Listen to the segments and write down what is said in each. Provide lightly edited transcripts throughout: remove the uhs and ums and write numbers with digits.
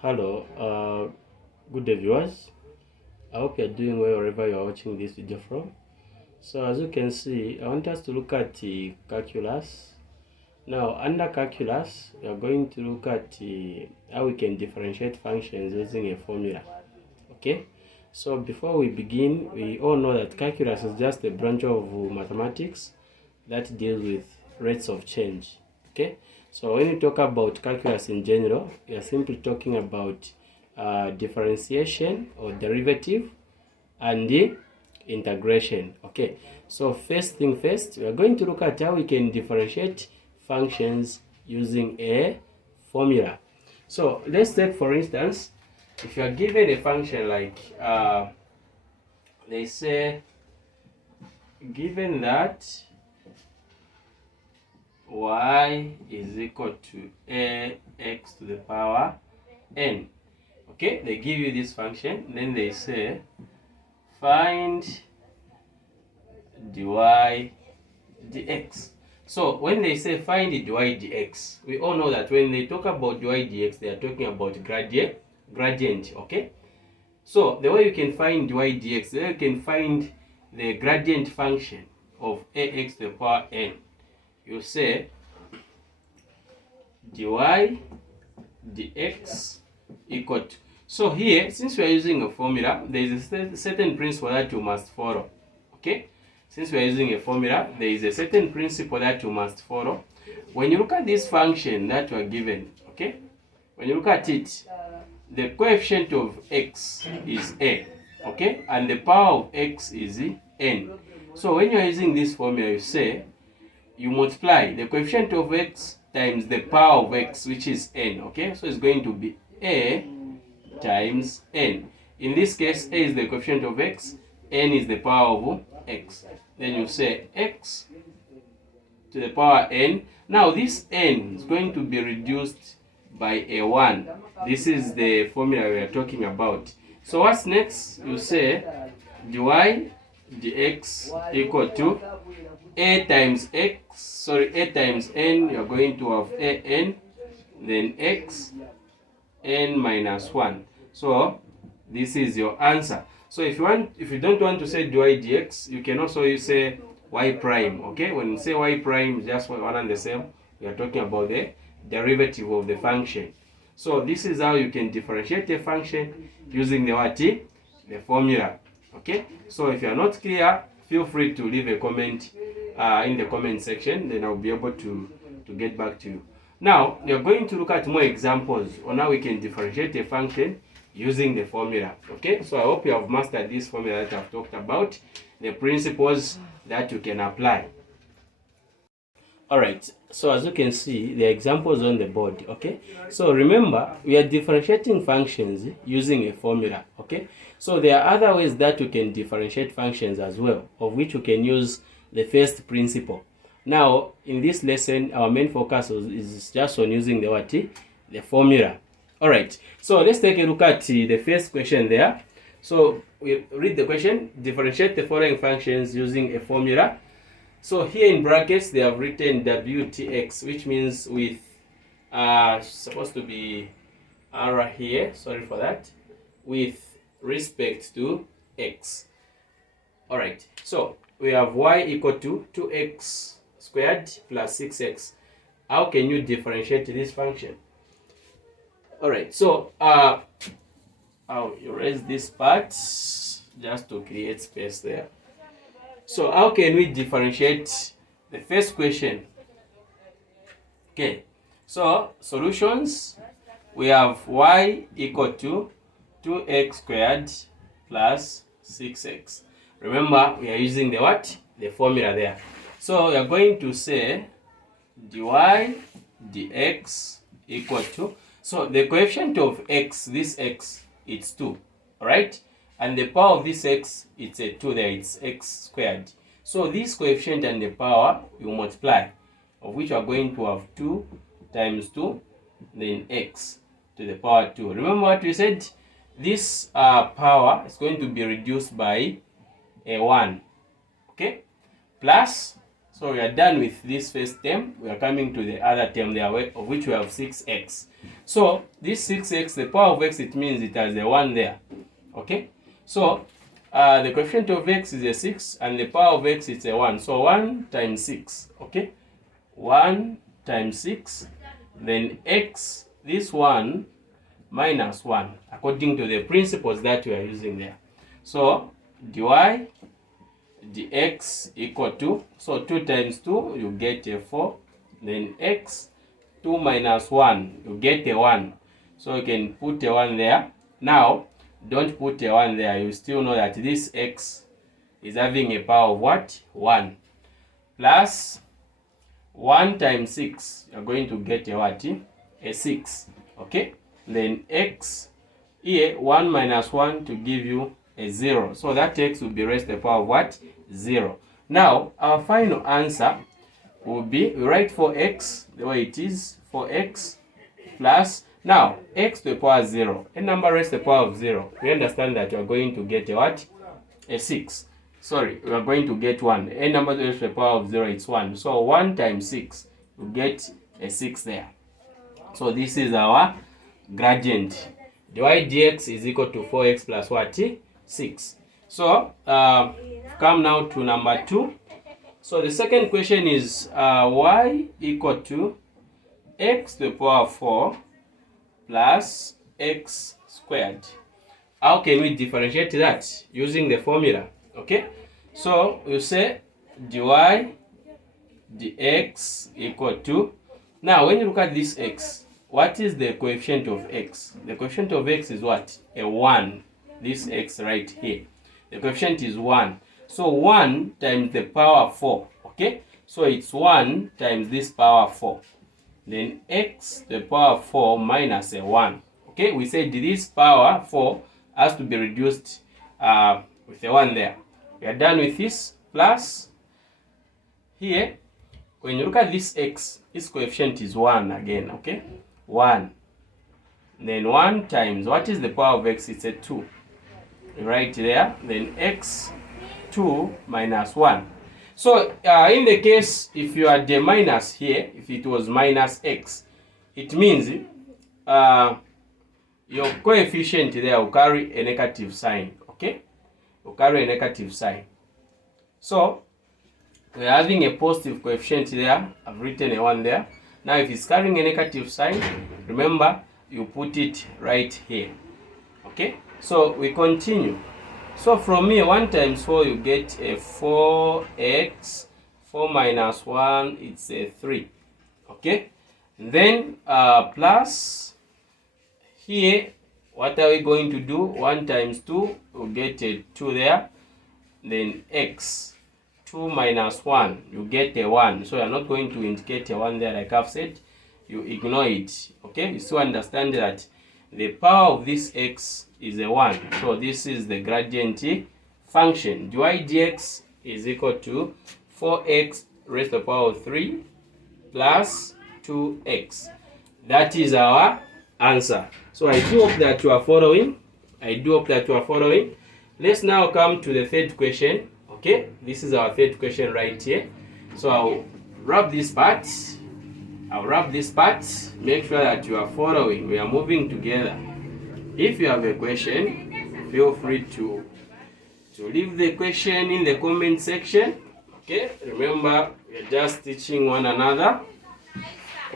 Hello, good day viewers. I hope you're doing well wherever you're watching this video from. So as you can see, I want us to look at the calculus. Now under calculus, we are going to look at how we can differentiate functions using a formula. Okay, so before we begin, we all know that calculus is just a branch of mathematics that deals with rates of change. Okay, so when you talk about calculus in general, you are simply talking about differentiation or derivative and the integration. Okay, so first thing first, we are going to look at how we can differentiate functions using a formula. So let's take, for instance, if you are given a function like they say, given that y is equal to ax to the power n. Okay, they give you this function, then they say find dy dx. So when they say find dy dx, we all know that when they talk about dy dx, they are talking about gradient. Okay, so the way you can find dy dx, the way you can find the gradient function of ax to the power n, you say dy dx equal to, so here, since we are using a formula, there is a certain principle that you must follow. Okay, since we are using a formula, there is a certain principle that you must follow. When you look at this function that you are given, okay, when you look at it, the coefficient of x is a, okay, and the power of x is n. So when you are using this formula, you say you multiply the coefficient of x times the power of x, which is n. Okay, so it's going to be a times n. In this case, a is the coefficient of x, n is the power of x. Then you say x to the power n. Now this n is going to be reduced by a 1. This is the formula we are talking about. So what's next? You say dy dx equal to a times n. You're going to have a n, then x n minus 1. So this is your answer. So if you don't want to say dy dx, you can also say y prime. Okay, when you say y prime, just one and the same. We are talking about the derivative of the function. So this is how you can differentiate a function using the what? The formula. Okay, so if you are not clear, feel free to leave a comment in the comment section, then I'll be able to get back to you. Now we are going to look at more examples on how we can differentiate a function using the formula. Okay, so I hope you have mastered this formula that I've talked about, the principles that you can apply. Alright, so as you can see, the examples on the board. Okay, so remember, we are differentiating functions using a formula. Okay, so there are other ways that you can differentiate functions as well, of which you can use the first principle. Now in this lesson, our main focus is just on using the what? The formula. Alright, so let's take a look at the first question there. So we read the question: differentiate the following functions using a formula. So here in brackets they have written wtx, which means with supposed to be r here, sorry for that, with respect to x. Alright, so we have y equal to 2x squared plus 6x. How can you differentiate this function? Alright, so I'll erase this part just to create space there. So how can we differentiate the first question? Okay, so solutions, we have y equal to 2x squared plus 6x. Remember, we are using the what? The formula there. So we are going to say dy dx equal to, so the coefficient of x, this x, it's 2, alright? And the power of this x, it's a 2 there, it's x squared. So this coefficient and the power, you multiply, of which you are going to have 2 times 2, then x to the power 2. Remember what we said? This power is going to be reduced by a 1, okay? Plus, So we are done with this first term. We are coming to the other term there, of which we have 6x. So this 6x, the power of x, it means it has a 1 there. Okay? So the coefficient of x is a 6 and the power of x is a 1. So 1 times 6. Okay? 1 times 6. Then x, this 1 minus 1, according to the principles that we are using there. So dy dx equal to, so 2 times 2, you get a 4. Then x, 2 minus 1, you get a 1. So you can put a 1 there. Now, don't put a 1 there. You still know that this x is having a power of what? 1. Plus 1 times 6, you're going to get a what? A 6. Okay? Then x, here 1 minus 1 to give you a 0. So that x will be raised to the power of what? 0. Now, our final answer will be, we write for x the way it is, for x plus, now, x to the power 0. A number raised to the power of 0. We understand that you are going to get a what? A 6. Sorry, we are going to get 1. A number raised to the power of 0, it's 1. So 1 times 6, you get a 6 there. So this is our gradient. dy dx is equal to 4x plus what? 6. So, come now to number 2. So the second question is y equal to x to the power of 4 plus x squared. How can we differentiate that? Using the formula. Okay? So you say dy dx equal to, now when you look at this x, what is the coefficient of x? The coefficient of x is what? A 1. This x right here. The coefficient is 1. So 1 times the power 4. Okay? So it's 1 times this power 4. Then x to the power 4 minus a 1. Okay? We said this power 4 has to be reduced with a 1 there. We are done with this. Plus, here, when you look at this x, its coefficient is 1 again. Okay? 1. Then 1 times, what is the power of x? It's a 2. Right there. Then x 2 minus 1. So in the case, if you had a minus here, if it was minus x, it means your coefficient there will carry a negative sign. Okay? Will carry a negative sign. So we are having a positive coefficient there. I've written a 1 there. Now if it's carrying a negative sign, remember you put it right here. Okay? So we continue. So from here, 1 times 4, you get a 4x. 4 minus 1, it's a 3. Okay? And then plus, here, what are we going to do? 1 times 2, we'll get a 2 there. Then x. 2 minus 1, you get a 1. So you're not going to indicate a 1 there like I've said. You ignore it. Okay? You still understand that the power of this x is a 1. So this is the gradient function. dy dx is equal to 4x raised to the power of 3 plus 2x. That is our answer. So I do hope that you are following. Let's now come to the third question. Okay, this is our third question right here. So I'll wrap this part. Make sure that you are following. We are moving together. If you have a question, feel free to leave the question in the comment section. Okay, remember we are just teaching one another.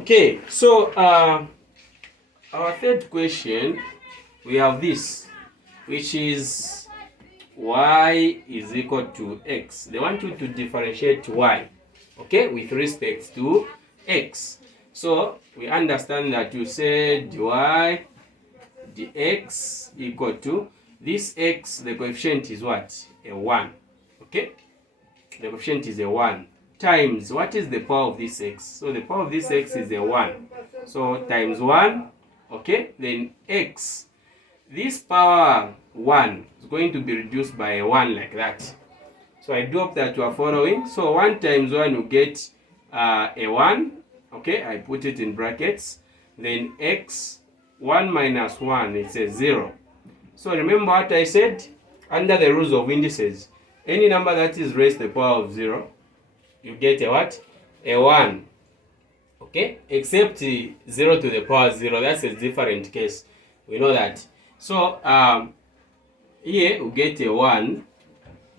Okay, so our third question, we have this, which is y is equal to x. They want you to differentiate y, okay, with respect to x. So we understand that you say dy dx equal to this x, the coefficient is what? A 1. Okay? The coefficient is a 1 times, what is the power of this x? So the power of this x is a 1. So times 1, okay? Then x, this power 1 is going to be reduced by a 1 like that. So I do hope that you are following. So 1 times 1, you get a 1. Okay, I put it in brackets. Then x, 1 minus 1, it's a 0. So remember what I said? Under the rules of indices, any number that is raised to the power of 0, you get a what? A 1. Okay, except 0 to the power 0, that's a different case. We know that. So here we get a 1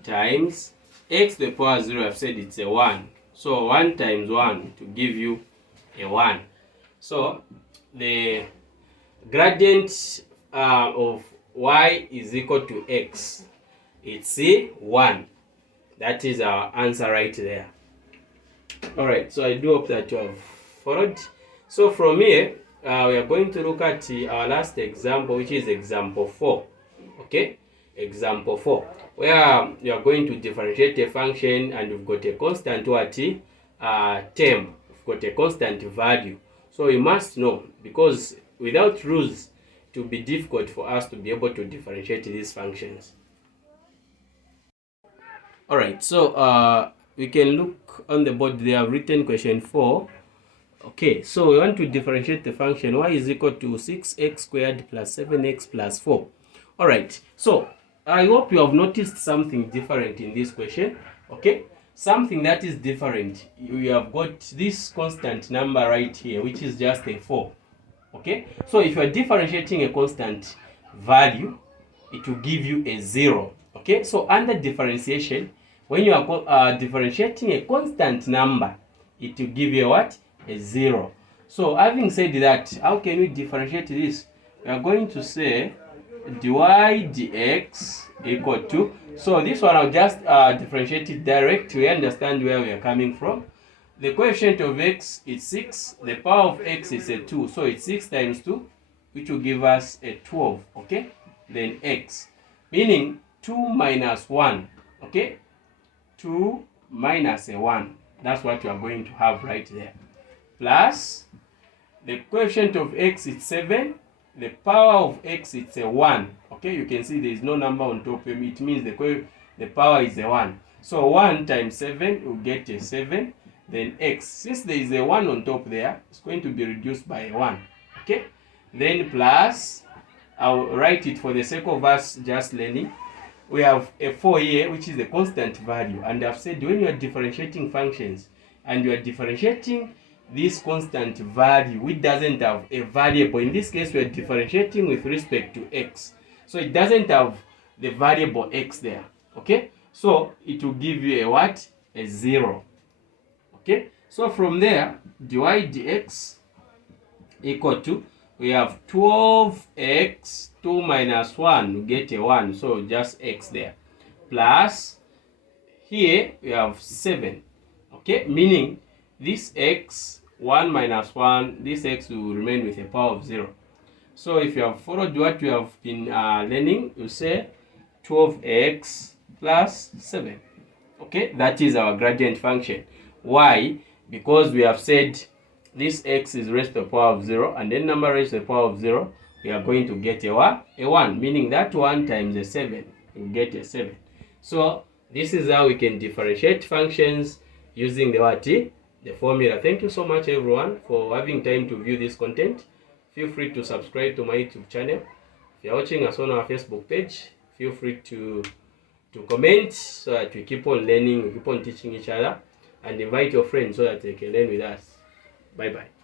times x to the power 0. I've said it's a 1. So 1 times 1 to give you a 1. So the gradient of y is equal to x. It's 1. That is our answer right there. Alright, so I do hope that you have followed. So from here, we are going to look at our last example, which is example 4. Okay, example 4, where you are going to differentiate a function and you've got a constant term. We've got a constant value. So we must know, because without rules, it will be difficult for us to be able to differentiate these functions. Alright, so we can look on the board. They have written question 4. Okay, so we want to differentiate the function y is equal to 6x squared plus 7x plus 4. Alright, so I hope you have noticed something different in this question. Okay, something that is different. You have got this constant number right here, which is just a 4. Okay, so if you are differentiating a constant value, it will give you a 0. Okay, so under differentiation, when you are differentiating a constant number, it will give you a what? A 0. So having said that, how can we differentiate this? We are going to say dy dx equal to, so this one I'll just differentiate it direct. We understand where we are coming from. The coefficient of x is 6, the power of x is a 2, so it's 6 times 2, which will give us a 12. Okay, then x, meaning 2 minus 1. Okay, 2 minus a 1, that's what you are going to have right there, plus the coefficient of x is 7, the power of x is a 1. Okay, you can see there is no number on top of it means the power is a 1. So 1 times 7 will get a 7. Then x, since there is a 1 on top there, it's going to be reduced by a 1. Okay, then plus, I'll write it for the sake of us just learning. We have a 4 here, which is a constant value, and I've said when you are differentiating functions and you are differentiating this constant value which doesn't have a variable, in this case we are differentiating with respect to x, so it doesn't have the variable x there. Okay, so it will give you a what? A 0. Okay, so from there, dy dx equal to, we have 12x, 2 minus 1, we get a 1, so just x there, plus here we have 7. Okay, meaning this x, 1 minus 1, this x will remain with a power of 0. So if you have followed what we have been learning, you say 12x plus 7. Okay, that is our gradient function. Why? Because we have said this x is raised to the power of 0, and then number raised to the power of 0, we are going to get a 1, meaning that 1 times a 7, you get a 7. So this is how we can differentiate functions using the what? The formula. Thank you so much everyone for having time to view this content. Feel free to subscribe to my YouTube channel. If you are watching us on our Facebook page, feel free to comment so that we keep on learning, we keep on teaching each other, and invite your friends so that they can learn with us. Bye bye.